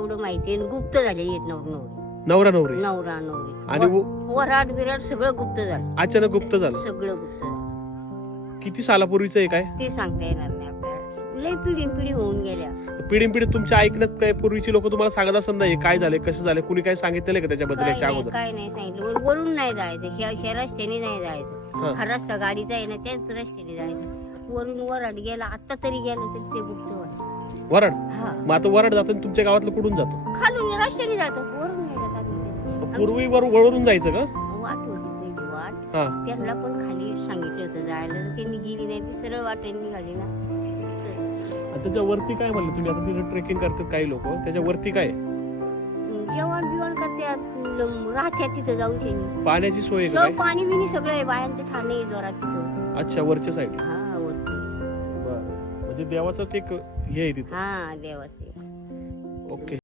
एवढं माहिती आहे. गुप्त झाले येत नवरा नवरी नवरा नवरी आणि वराड बिराड सगळं गुप्त झालं. अचानक गुप्त झालं. सगळं गुप्त झालं. किती सालापूर्वीच आहे काय ते सांगता येणार नाही आपल्याला. लय पिढी होऊन गेल्या. पिढी तुमच्या ऐकण्यात काय पूर्वीची लोक तुम्हाला सांगत असत नाही काय झाले कसं झालं कुणी काय सांगितलं का त्याच्याबद्दल याच्या अगोदर? काय नाही सांगितलं. वरून नाही जायचं, ह्या रस्त्याने नाही जायचं. हा रस्ता गाडीचा आहे ना त्याच रस्त्याने जायचं. वरून वराड गेला आता तरी गेलं तर ते गुप्त होतं. वराड हा मग आता वराड जातो आणि तुमच्या गावातलं कुठून जातो? खालून रस्त्याने जातो, वरून नाही जात आम्ही. पूर्वी वळून जायचं का? वाट होती पहिली वाट. हा त्यांना पण खाली सांगितलं होतं जायला तर त्यांनी गेली नाही. ती सरळ वाटेने निघाली ना. त्याच्यावरती काय म्हणलं तुम्ही आता तिथे ट्रेकिंग करतात काही लोक त्याच्यावरती काय जेवण बिवण करते राहत्या तिथं जाऊ शकते. पाण्याची सोय आहे का काय? पाणी बिनी सगळं आहे. बायांचं ठाणे आहे जोरात तिथं. अच्छा वरच्या साईड हा वरती. म्हणजे देवाचं ते एक हे आहे तिथे. हा देवाचे. ओके